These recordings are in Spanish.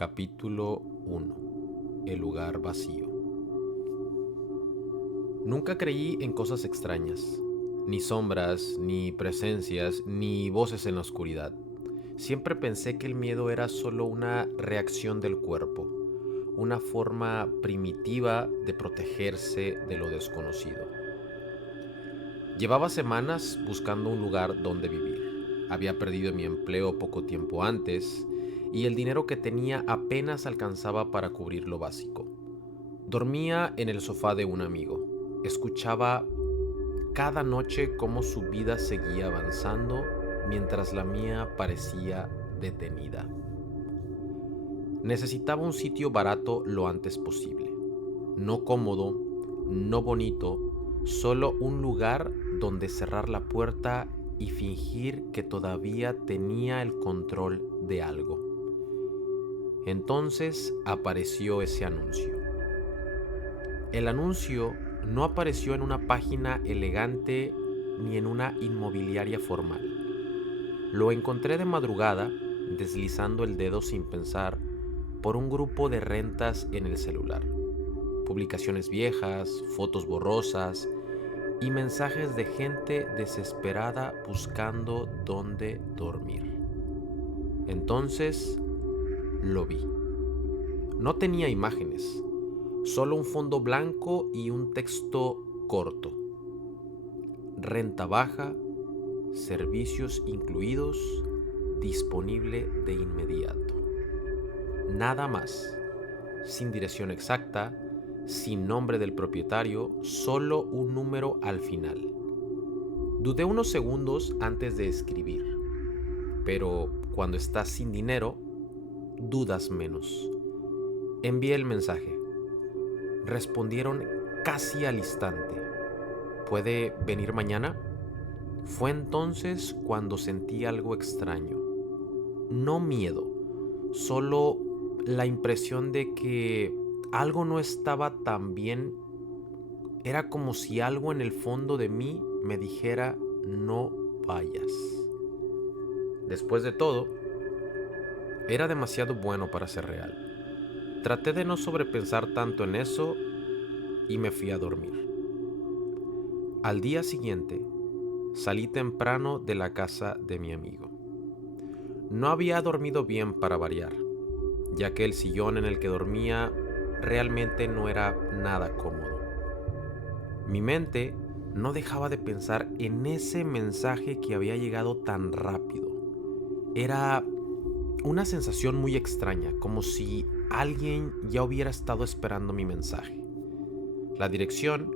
Capítulo 1. El lugar vacío. Nunca creí en cosas extrañas, ni sombras, ni presencias, ni voces en la oscuridad. Siempre pensé que el miedo era solo una reacción del cuerpo, una forma primitiva de protegerse de lo desconocido. Llevaba semanas buscando un lugar donde vivir. Había perdido mi empleo poco tiempo antes y el dinero que tenía apenas alcanzaba para cubrir lo básico. Dormía en el sofá de un amigo. Escuchaba cada noche cómo su vida seguía avanzando mientras la mía parecía detenida. Necesitaba un sitio barato lo antes posible. No cómodo, no bonito, solo un lugar donde cerrar la puerta y fingir que todavía tenía el control de algo. Entonces apareció ese anuncio. El anuncio no apareció en una página elegante ni en una inmobiliaria formal. Lo encontré de madrugada, deslizando el dedo sin pensar, por un grupo de rentas en el celular. Publicaciones viejas, fotos borrosas y mensajes de gente desesperada buscando dónde dormir. Entonces lo vi. No tenía imágenes, solo un fondo blanco y un texto corto. Renta baja, servicios incluidos, disponible de inmediato. Nada más, sin dirección exacta, sin nombre del propietario, solo un número al final. Dudé unos segundos antes de escribir, pero cuando estás sin dinero, dudas menos. Envié el mensaje. Respondieron casi al instante. ¿Puede venir mañana? Fue entonces cuando sentí algo extraño. No miedo, solo la impresión de que algo no estaba tan bien. Era como si algo en el fondo de mí me dijera no vayas. Después de todo, era demasiado bueno para ser real. Traté de no sobrepensar tanto en eso y me fui a dormir. Al día siguiente, salí temprano de la casa de mi amigo. No había dormido bien para variar, ya que el sillón en el que dormía realmente no era nada cómodo. Mi mente no dejaba de pensar en ese mensaje que había llegado tan rápido. Era una sensación muy extraña, como si alguien ya hubiera estado esperando mi mensaje. La dirección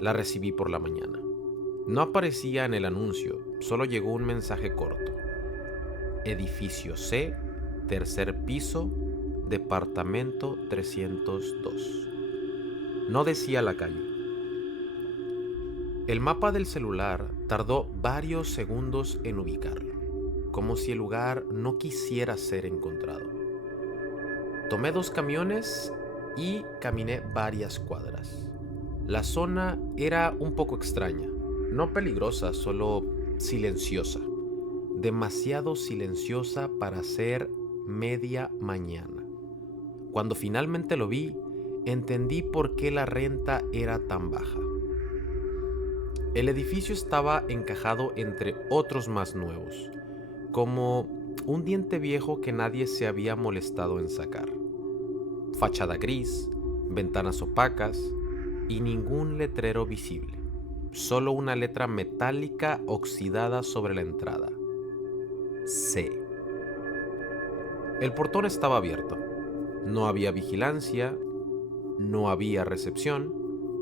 la recibí por la mañana. No aparecía en el anuncio, solo llegó un mensaje corto. Edificio C, tercer piso, departamento 302. No decía la calle. El mapa del celular tardó varios segundos en ubicarlo, como si el lugar no quisiera ser encontrado. Tomé 2 camiones y caminé varias cuadras. La zona era un poco extraña, no peligrosa, solo silenciosa. Demasiado silenciosa para ser media mañana. Cuando finalmente lo vi, entendí por qué la renta era tan baja. El edificio estaba encajado entre otros más nuevos, como un diente viejo que nadie se había molestado en sacar. Fachada gris, ventanas opacas y ningún letrero visible. Solo una letra metálica oxidada sobre la entrada. C. El portón estaba abierto. No había vigilancia, no había recepción,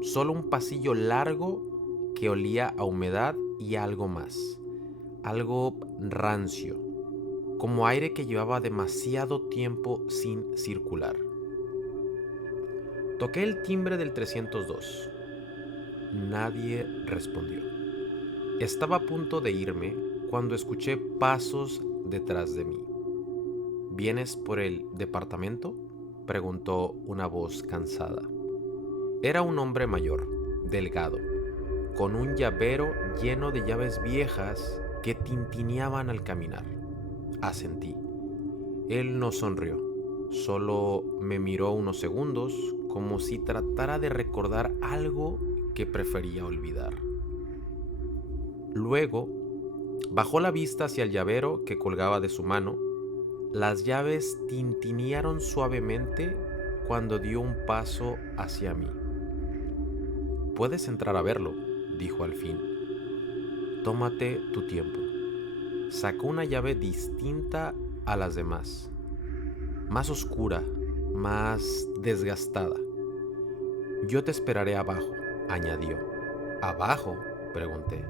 solo un pasillo largo que olía a humedad y algo más. Algo rancio, como aire que llevaba demasiado tiempo sin circular. Toqué el timbre del 302. Nadie respondió. Estaba a punto de irme cuando escuché pasos detrás de mí. ¿Vienes por el departamento?, preguntó una voz cansada. Era un hombre mayor, delgado, con un llavero lleno de llaves viejas que tintineaban al caminar. Asentí. Él no sonrió. Solo me miró unos segundos como si tratara de recordar algo que prefería olvidar. Luego, bajó la vista hacia el llavero que colgaba de su mano. Las llaves tintinearon suavemente cuando dio un paso hacia mí. «Puedes entrar a verlo», dijo al fin. «Tómate tu tiempo». Sacó una llave distinta a las demás, más oscura, más desgastada. «Yo te esperaré abajo», añadió. «¿Abajo?», pregunté.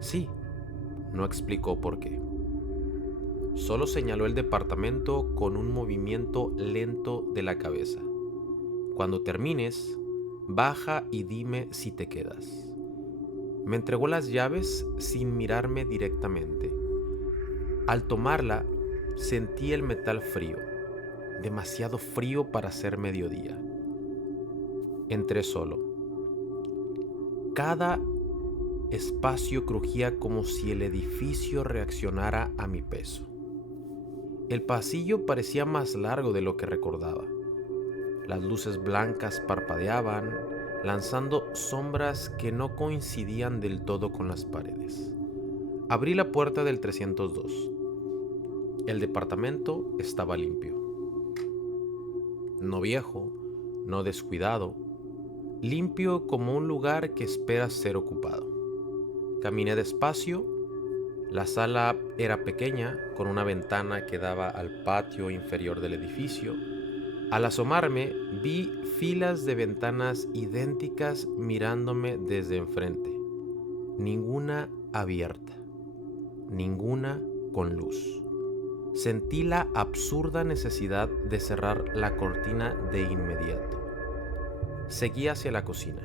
«Sí», no explicó por qué. Solo señaló el departamento con un movimiento lento de la cabeza. «Cuando termines, baja y dime si te quedas». Me entregó las llaves sin mirarme directamente. Al tomarla, sentí el metal frío, demasiado frío para ser mediodía. Entré solo. Cada espacio crujía como si el edificio reaccionara a mi peso. El pasillo parecía más largo de lo que recordaba. Las luces blancas parpadeaban, lanzando sombras que no coincidían del todo con las paredes. Abrí la puerta del 302. El departamento estaba limpio. No viejo, no descuidado, limpio como un lugar que espera ser ocupado. Caminé despacio. La sala era pequeña, con una ventana que daba al patio inferior del edificio. Al asomarme, vi filas de ventanas idénticas mirándome desde enfrente. Ninguna abierta, ninguna con luz. Sentí la absurda necesidad de cerrar la cortina de inmediato. Seguí hacia la cocina.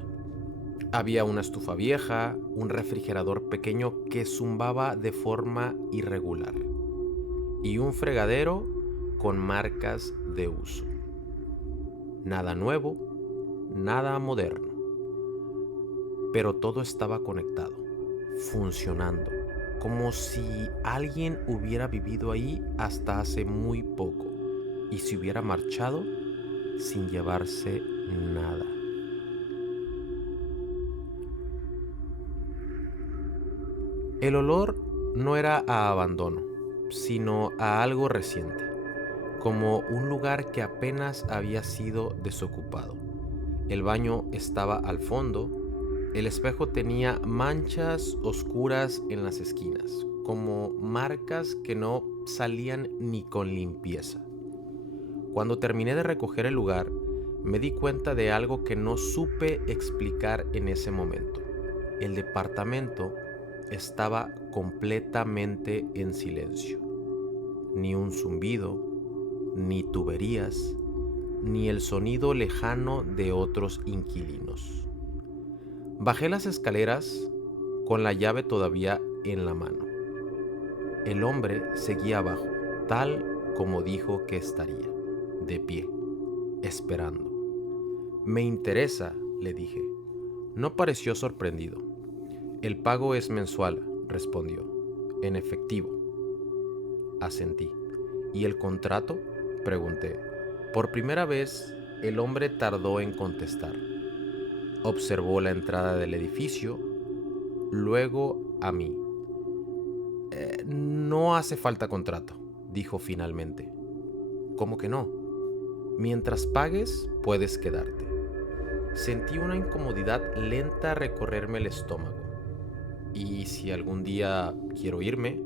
Había una estufa vieja, un refrigerador pequeño que zumbaba de forma irregular y un fregadero con marcas de uso. Nada nuevo, nada moderno, pero todo estaba conectado, funcionando, como si alguien hubiera vivido ahí hasta hace muy poco y se hubiera marchado sin llevarse nada. El olor no era a abandono, sino a algo reciente, como un lugar que apenas había sido desocupado. El baño estaba al fondo. El espejo tenía manchas oscuras en las esquinas, como marcas que no salían ni con limpieza. Cuando terminé de recoger el lugar, me di cuenta de algo que no supe explicar en ese momento. El departamento estaba completamente en silencio. Ni un zumbido, ni tuberías, ni el sonido lejano de otros inquilinos. Bajé las escaleras con la llave todavía en la mano. El hombre seguía abajo, tal como dijo que estaría, de pie, esperando. «Me interesa», le dije. No pareció sorprendido. «El pago es mensual», respondió. «En efectivo». Asentí. «¿Y el contrato?», pregunté. Por primera vez, el hombre tardó en contestar. Observó la entrada del edificio, luego a mí. «No hace falta contrato», dijo finalmente. «¿Cómo que no? Mientras pagues, puedes quedarte». Sentí una incomodidad lenta recorrerme el estómago. «¿Y si algún día quiero irme?».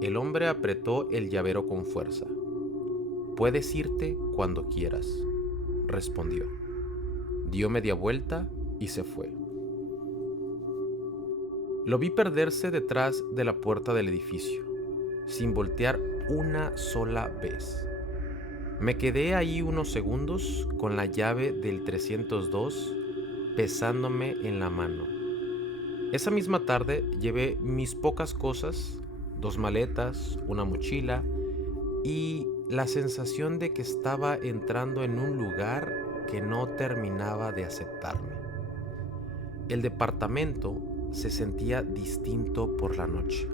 El hombre apretó el llavero con fuerza. «Puedes irte cuando quieras», respondió. Dio media vuelta y se fue. Lo vi perderse detrás de la puerta del edificio, sin voltear una sola vez. Me quedé ahí unos segundos con la llave del 302 pesándome en la mano. Esa misma tarde llevé mis pocas cosas, 2 maletas, una mochila y la sensación de que estaba entrando en un lugar que no terminaba de aceptarme. El departamento se sentía distinto por la noche.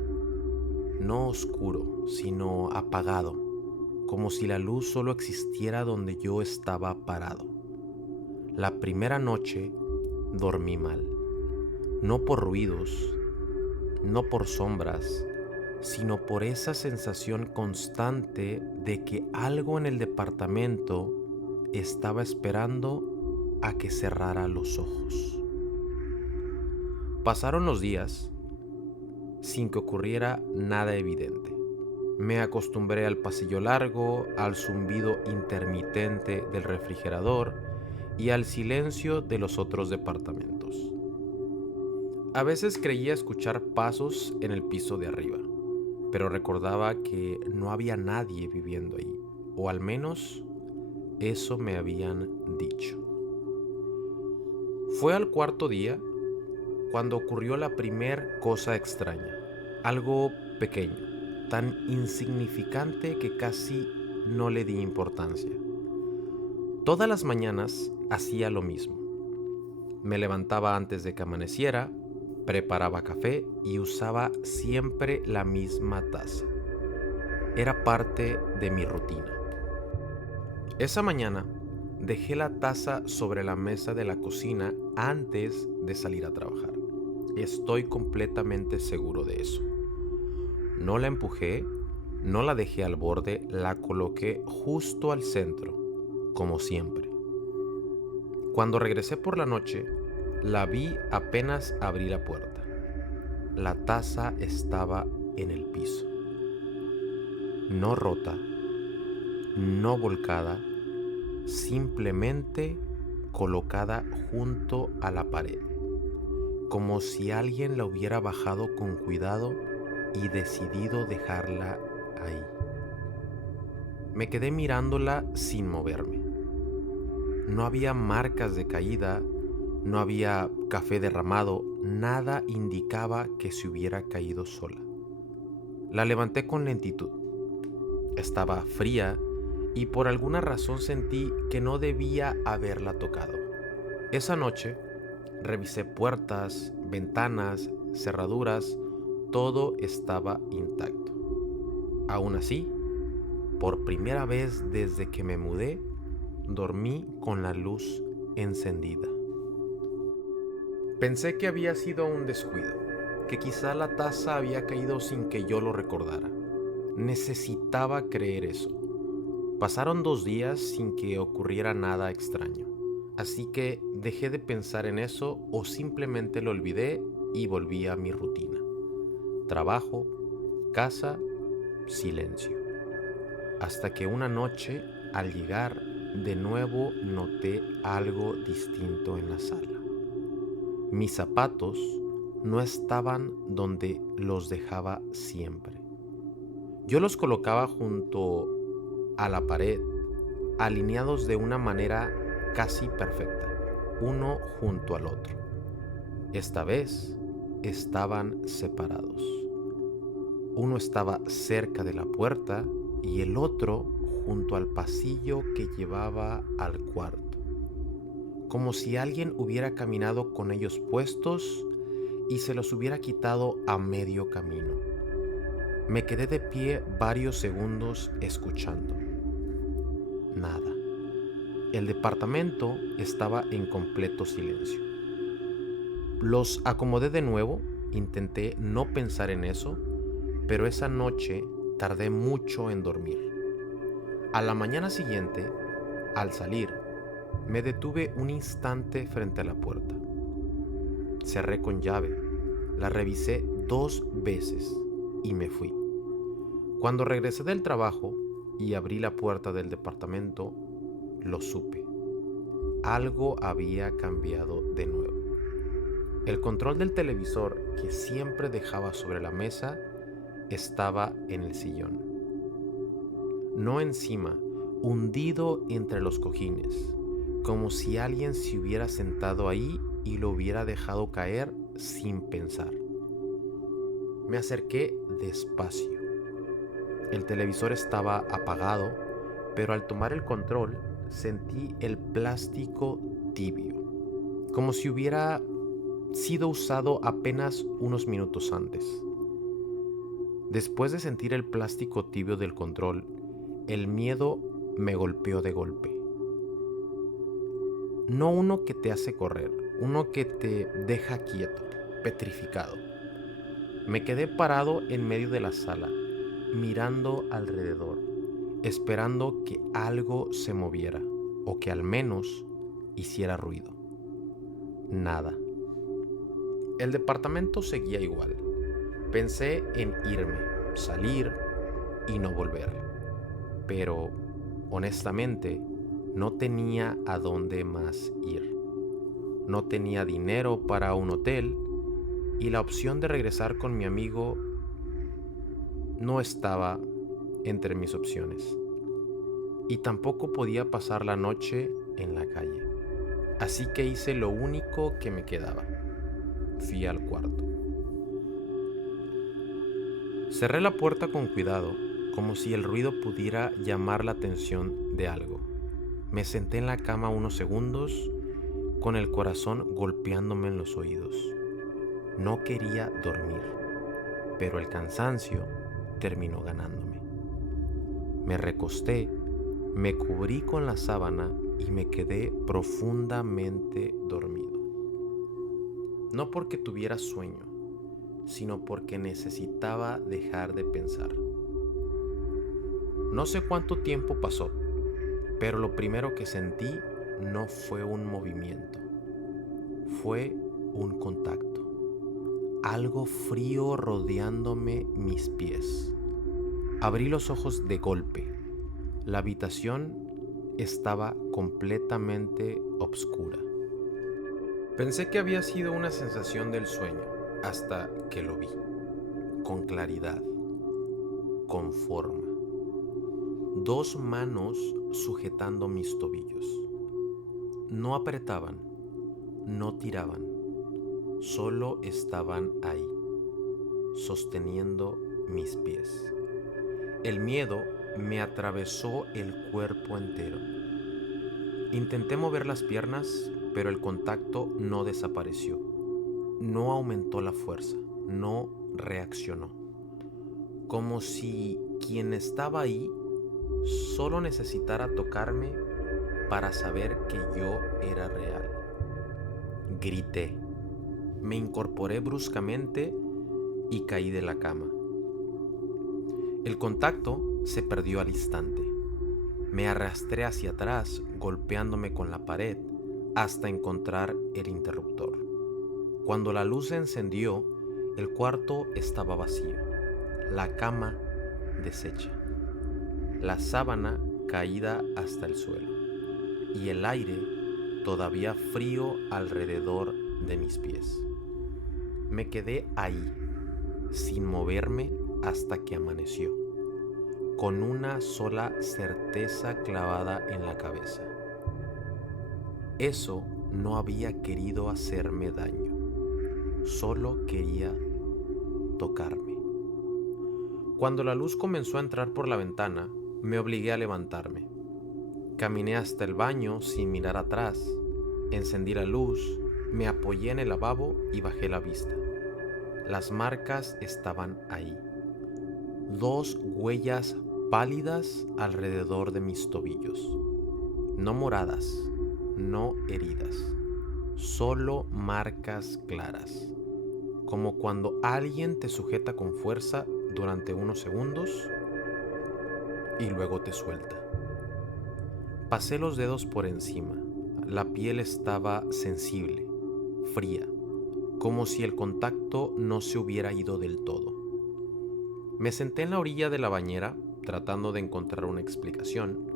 No oscuro, sino apagado, como si la luz solo existiera donde yo estaba parado. La primera noche dormí mal, no por ruidos, no por sombras, sino por esa sensación constante de que algo en el departamento estaba esperando a que cerrara los ojos. Pasaron los días sin que ocurriera nada evidente. Me acostumbré al pasillo largo, al zumbido intermitente del refrigerador y al silencio de los otros departamentos. A veces creía escuchar pasos en el piso de arriba, pero recordaba que no había nadie viviendo ahí, o al menos eso me habían dicho. Fue al cuarto día cuando ocurrió la primer cosa extraña, algo pequeño, tan insignificante que casi no le di importancia. Todas las mañanas hacía lo mismo. Me levantaba antes de que amaneciera, preparaba café y usaba siempre la misma taza. Era parte de mi rutina. Esa mañana dejé la taza sobre la mesa de la cocina antes de salir a trabajar. Estoy completamente seguro de eso. No la empujé, no la dejé al borde, la coloqué justo al centro, como siempre. Cuando regresé por la noche, la vi apenas abrí la puerta. La taza estaba en el piso. No rota, no volcada, simplemente colocada junto a la pared, como si alguien la hubiera bajado con cuidado y decidido dejarla ahí. Me quedé mirándola sin moverme. No había marcas de caída, no había café derramado, nada indicaba que se hubiera caído sola. La levanté con lentitud. Estaba fría y por alguna razón sentí que no debía haberla tocado. Esa noche revisé puertas, ventanas, cerraduras, todo estaba intacto. Aún así, por primera vez desde que me mudé, dormí con la luz encendida. Pensé que había sido un descuido, que quizá la taza había caído sin que yo lo recordara. Necesitaba creer eso. Pasaron 2 días sin que ocurriera nada extraño, así que dejé de pensar en eso o simplemente lo olvidé y volví a mi rutina. Trabajo, casa, silencio. Hasta que una noche, al llegar, de nuevo noté algo distinto en la sala. Mis zapatos no estaban donde los dejaba siempre. Yo los colocaba junto a la pared, alineados de una manera casi perfecta, uno junto al otro. Esta vez estaban separados. Uno estaba cerca de la puerta y el otro junto al pasillo que llevaba al cuarto, como si alguien hubiera caminado con ellos puestos y se los hubiera quitado a medio camino. Me quedé de pie varios segundos escuchando. Nada. El departamento estaba en completo silencio. Los acomodé de nuevo, intenté no pensar en eso, pero esa noche tardé mucho en dormir. A la mañana siguiente, al salir, me detuve un instante frente a la puerta. Cerré con llave, la revisé 2 veces y me fui. Cuando regresé del trabajo y abrí la puerta del departamento, lo supe. Algo había cambiado de nuevo. El control del televisor que siempre dejaba sobre la mesa estaba en el sillón. No encima, hundido entre los cojines, como si alguien se hubiera sentado ahí y lo hubiera dejado caer sin pensar. Me acerqué despacio. El televisor estaba apagado, pero al tomar el control sentí el plástico tibio, como si hubiera sido usado apenas unos minutos antes. Después de sentir el plástico tibio del control, el miedo me golpeó de golpe. No uno que te hace correr, uno que te deja quieto, petrificado. Me quedé parado en medio de la sala, mirando alrededor, esperando que algo se moviera o que al menos hiciera ruido. Nada. El departamento seguía igual. Pensé en irme, salir y no volver. Pero, honestamente, no tenía a dónde más ir. No tenía dinero para un hotel y la opción de regresar con mi amigo no estaba entre mis opciones. Y tampoco podía pasar la noche en la calle. Así que hice lo único que me quedaba. Fui al cuarto. Cerré la puerta con cuidado, como si el ruido pudiera llamar la atención de algo. Me senté en la cama unos segundos, con el corazón golpeándome en los oídos. No quería dormir, pero el cansancio terminó ganándome. Me recosté, me cubrí con la sábana y me quedé profundamente dormido. No porque tuviera sueño, sino porque necesitaba dejar de pensar. No sé cuánto tiempo pasó, pero lo primero que sentí no fue un movimiento, fue un contacto. Algo frío rodeándome mis pies. Abrí los ojos de golpe. La habitación estaba completamente oscura. Pensé que había sido una sensación del sueño, hasta que lo vi, con claridad, con forma. 2 manos sujetando mis tobillos. No apretaban, no tiraban, solo estaban ahí, sosteniendo mis pies. El miedo me atravesó el cuerpo entero. Intenté mover las piernas, pero el contacto no desapareció. No aumentó la fuerza, no reaccionó. Como si quien estaba ahí solo necesitara tocarme para saber que yo era real. Grité. Me incorporé bruscamente y caí de la cama. El contacto se perdió al instante. Me arrastré hacia atrás, golpeándome con la pared hasta encontrar el interruptor. Cuando la luz se encendió, el cuarto estaba vacío, la cama deshecha, la sábana caída hasta el suelo y el aire todavía frío alrededor de mis pies. Me quedé ahí, sin moverme hasta que amaneció, con una sola certeza clavada en la cabeza. Eso no había querido hacerme daño, solo quería tocarme. Cuando la luz comenzó a entrar por la ventana, me obligué a levantarme. Caminé hasta el baño sin mirar atrás, encendí la luz, me apoyé en el lavabo y bajé la vista. Las marcas estaban ahí. 2 huellas pálidas alrededor de mis tobillos. No moradas, no heridas, solo marcas claras, como cuando alguien te sujeta con fuerza durante unos segundos y luego te suelta. Pasé los dedos por encima. La piel estaba sensible, fría, como si el contacto no se hubiera ido del todo. Me senté en la orilla de la bañera tratando de encontrar una explicación.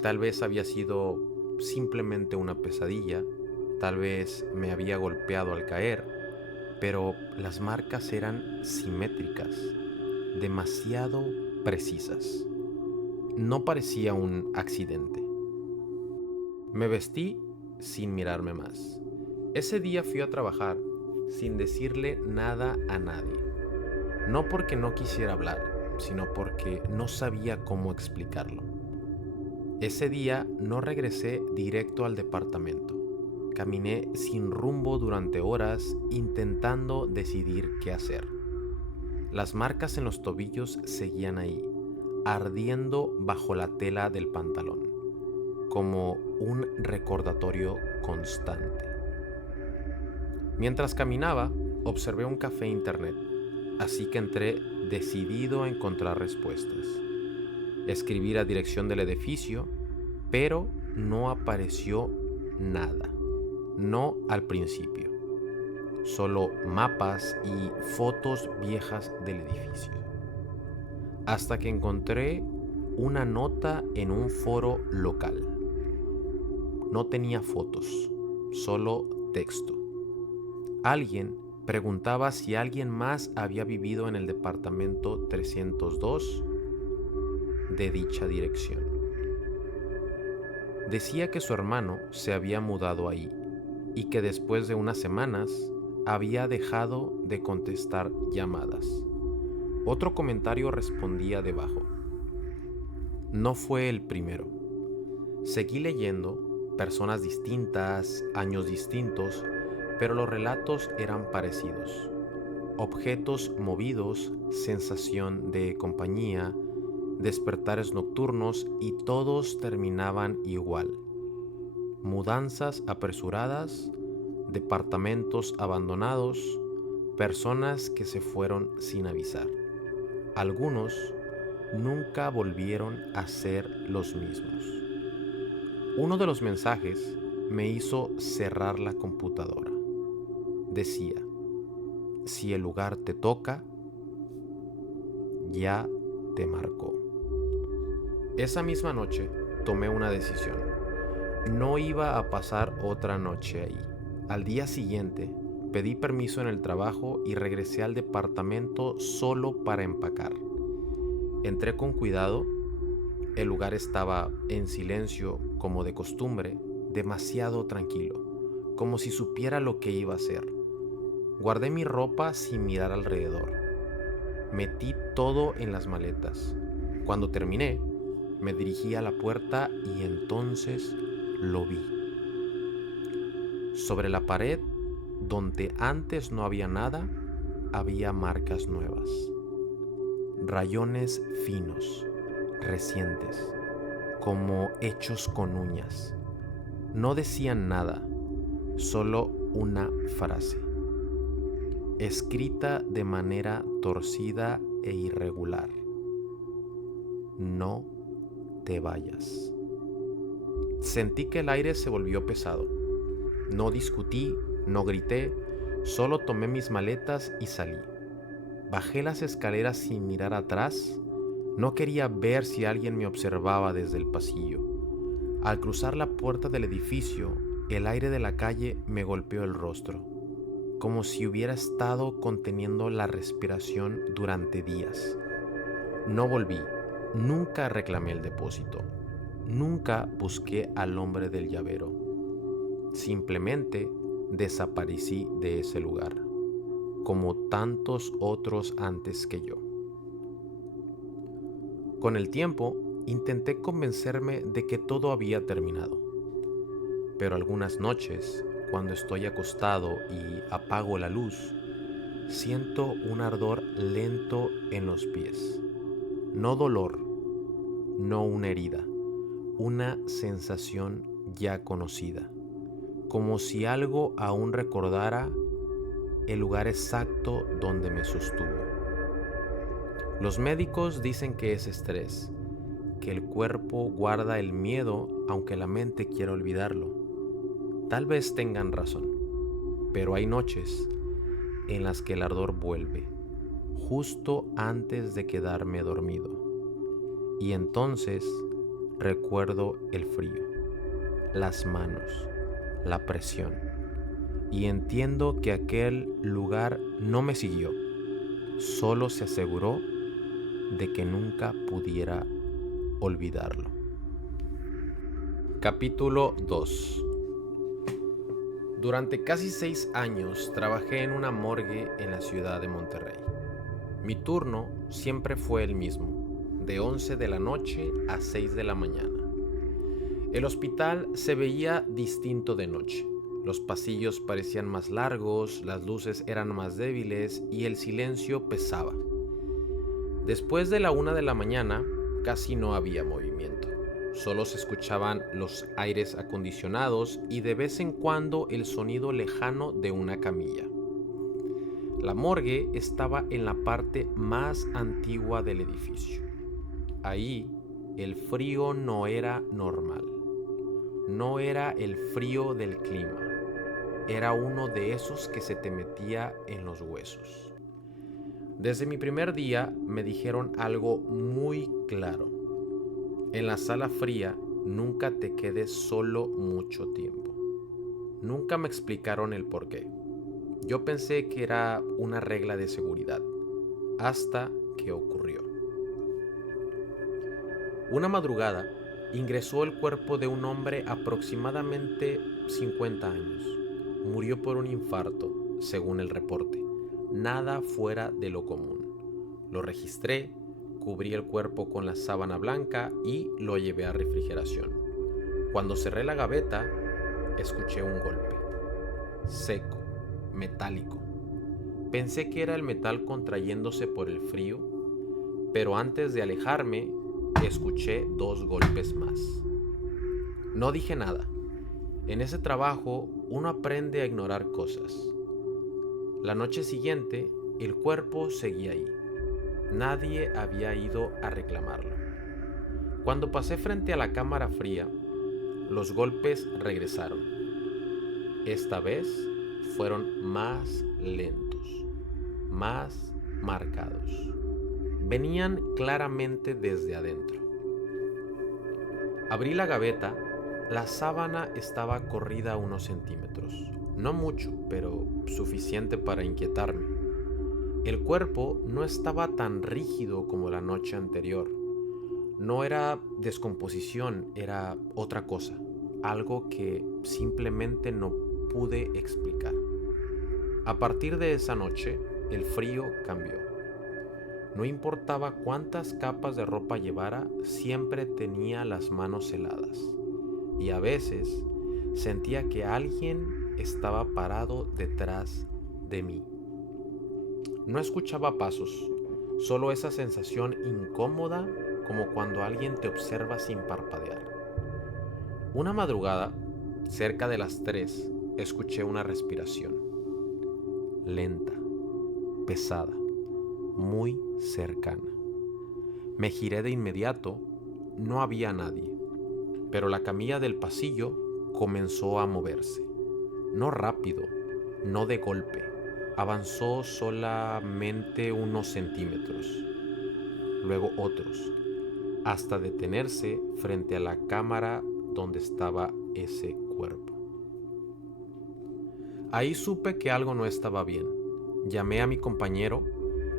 Tal vez había sido simplemente una pesadilla, tal vez me había golpeado al caer, pero las marcas eran simétricas, demasiado precisas. No parecía un accidente. Me vestí sin mirarme más. Ese día fui a trabajar sin decirle nada a nadie. No porque no quisiera hablar, sino porque no sabía cómo explicarlo. Ese día no regresé directo al departamento. Caminé sin rumbo durante horas intentando decidir qué hacer. Las marcas en los tobillos seguían ahí, ardiendo bajo la tela del pantalón, como un recordatorio constante. Mientras caminaba, observé un café internet, así que entré decidido a encontrar respuestas. Escribí la dirección del edificio, pero no apareció nada. No al principio. Solo mapas y fotos viejas del edificio. Hasta que encontré una nota en un foro local. No tenía fotos, solo texto. Alguien preguntaba si alguien más había vivido en el departamento 302 de dicha dirección. Decía que su hermano se había mudado ahí y que después de unas semanas había dejado de contestar llamadas. Otro comentario respondía debajo. No fue el primero. Seguí leyendo, personas distintas, años distintos, pero los relatos eran parecidos. Objetos movidos, sensación de compañía, despertares nocturnos y todos terminaban igual. Mudanzas apresuradas, departamentos abandonados, personas que se fueron sin avisar. Algunos nunca volvieron a ser los mismos. Uno de los mensajes me hizo cerrar la computadora. Decía, si el lugar te toca, ya te marcó. Esa misma noche tomé una decisión. No iba a pasar otra noche ahí. Al día siguiente pedí permiso en el trabajo y regresé al departamento solo para empacar. Entré con cuidado. El lugar estaba en silencio, como de costumbre, demasiado tranquilo, como si supiera lo que iba a hacer. Guardé mi ropa sin mirar alrededor. Metí todo en las maletas. Cuando terminé, me dirigí a la puerta y entonces lo vi. Sobre la pared, donde antes no había nada, había marcas nuevas. Rayones finos, recientes, como hechos con uñas. No decían nada, solo una frase, escrita de manera torcida e irregular. No te vayas. Sentí que el aire se volvió pesado. No discutí, no grité, solo tomé mis maletas y salí. Bajé las escaleras sin mirar atrás. No quería ver si alguien me observaba desde el pasillo. Al cruzar la puerta del edificio, el aire de la calle me golpeó el rostro, como si hubiera estado conteniendo la respiración durante días. No volví, nunca reclamé el depósito, nunca busqué al hombre del llavero. Simplemente desaparecí de ese lugar, como tantos otros antes que yo. Con el tiempo, intenté convencerme de que todo había terminado. Pero algunas noches, cuando estoy acostado y apago la luz, siento un ardor lento en los pies. No dolor, no una herida, una sensación ya conocida, como si algo aún recordara el lugar exacto donde me sostuvo. Los médicos dicen que es estrés, que el cuerpo guarda el miedo aunque la mente quiera olvidarlo. Tal vez tengan razón, pero hay noches en las que el ardor vuelve, justo antes de quedarme dormido. Y entonces recuerdo el frío, las manos, la presión, y entiendo que aquel lugar no me siguió, solo se aseguró de que nunca pudiera olvidarlo. Capítulo 2. Durante casi 6 años trabajé en una morgue en la ciudad de Monterrey. Mi turno siempre fue el mismo, de 11 de la noche a 6 de la mañana. El hospital se veía distinto de noche. Los pasillos parecían más largos, las luces eran más débiles y el silencio pesaba. Después de la 1 de la mañana, casi no había movimiento. Solo se escuchaban los aires acondicionados y de vez en cuando el sonido lejano de una camilla. La morgue estaba en la parte más antigua del edificio. Ahí el frío no era normal. No era el frío del clima. Era uno de esos que se te metía en los huesos. Desde mi primer día me dijeron algo muy claro. En la sala fría nunca te quedes solo mucho tiempo. Nunca me explicaron el por qué. Yo pensé que era una regla de seguridad, hasta que ocurrió. Una madrugada ingresó el cuerpo de un hombre aproximadamente 50 años. Murió por un infarto, según el reporte. Nada fuera de lo común. Lo registré, cubrí el cuerpo con la sábana blanca y lo llevé a refrigeración. Cuando cerré la gaveta, escuché un golpe. Seco, metálico. Pensé que era el metal contrayéndose por el frío, pero antes de alejarme, escuché 2 golpes más. No dije nada. En ese trabajo uno aprende a ignorar cosas. La noche siguiente, el cuerpo seguía ahí. Nadie había ido a reclamarlo. Cuando pasé frente a la cámara fría, los golpes regresaron. Esta vez fueron más lentos, más marcados. Venían claramente desde adentro. Abrí la gaveta. La sábana estaba corrida unos centímetros. No mucho, pero suficiente para inquietarme. El cuerpo no estaba tan rígido como la noche anterior. No era descomposición, era otra cosa. Algo que simplemente no pude explicar. A partir de esa noche, el frío cambió. No importaba cuántas capas de ropa llevara, siempre tenía las manos heladas. Y a veces sentía que alguien estaba parado detrás de mí. No escuchaba pasos, solo esa sensación incómoda como cuando alguien te observa sin parpadear. Una madrugada, cerca de las 3, escuché una respiración. Lenta, pesada, muy cercana. Me giré de inmediato, no había nadie, pero la camilla del pasillo comenzó a moverse. No rápido, no de golpe, avanzó solamente unos centímetros, luego otros, hasta detenerse frente a la cámara donde estaba ese cuerpo. Ahí supe que algo no estaba bien. Llamé a mi compañero.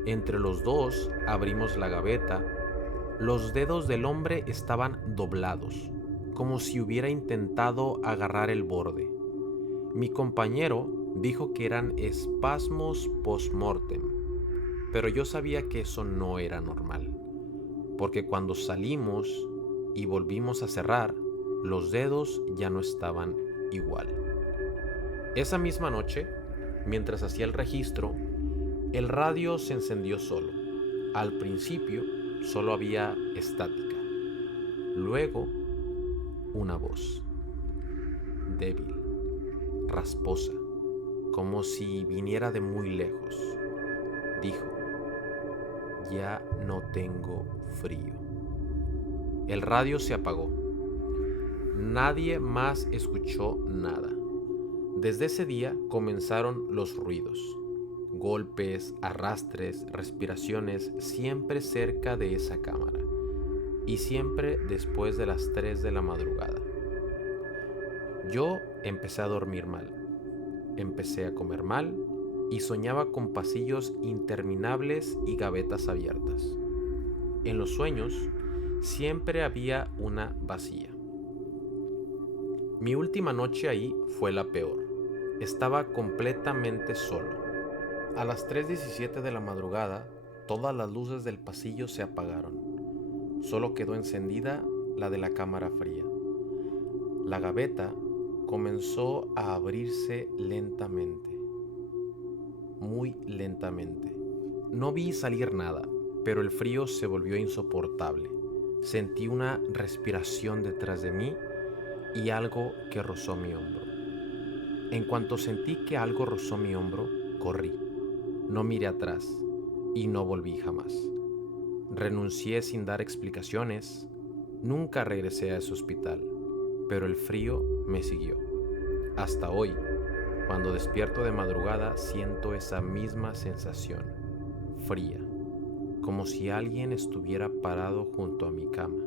Entre los dos abrimos la gaveta. Los dedos del hombre estaban doblados, como si hubiera intentado agarrar el borde. Mi compañero dijo que eran espasmos post-mortem, pero yo sabía que eso no era normal, porque cuando salimos y volvimos a cerrar, los dedos ya no estaban igual. Esa misma noche, mientras hacía el registro, el radio se encendió solo. Al principio solo había estática. Luego, una voz, débil, rasposa, como si viniera de muy lejos. Dijo: ya no tengo frío. El radio se apagó. Nadie más escuchó nada. Desde ese día comenzaron los ruidos. Golpes, arrastres, respiraciones, siempre cerca de esa cámara. Y siempre después de las 3 de la madrugada. Yo empecé a dormir mal. Empecé a comer mal y soñaba con pasillos interminables y gavetas abiertas. En los sueños siempre había una vacía. Mi última noche ahí fue la peor. Estaba completamente solo. A las 3:17 de la madrugada, todas las luces del pasillo se apagaron. Solo quedó encendida la de la cámara fría. La gaveta comenzó a abrirse lentamente, muy lentamente. No vi salir nada, pero el frío se volvió insoportable. Sentí una respiración detrás de mí y algo que rozó mi hombro. En cuanto sentí que algo rozó mi hombro, corrí. No miré atrás y no volví jamás. Renuncié sin dar explicaciones. Nunca regresé a ese hospital, pero el frío me siguió. Hasta hoy, cuando despierto de madrugada, siento esa misma sensación, fría, como si alguien estuviera parado junto a mi cama,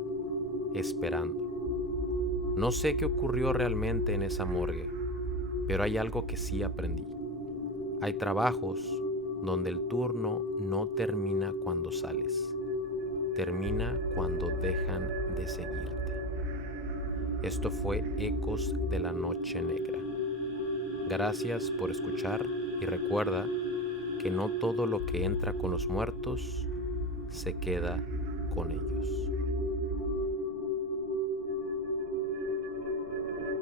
esperando. No sé qué ocurrió realmente en esa morgue, pero hay algo que sí aprendí. Hay trabajos donde el turno no termina cuando sales, termina cuando dejan de seguirte. Esto fue Ecos de la Noche Negra. Gracias por escuchar y recuerda que no todo lo que entra con los muertos se queda con ellos.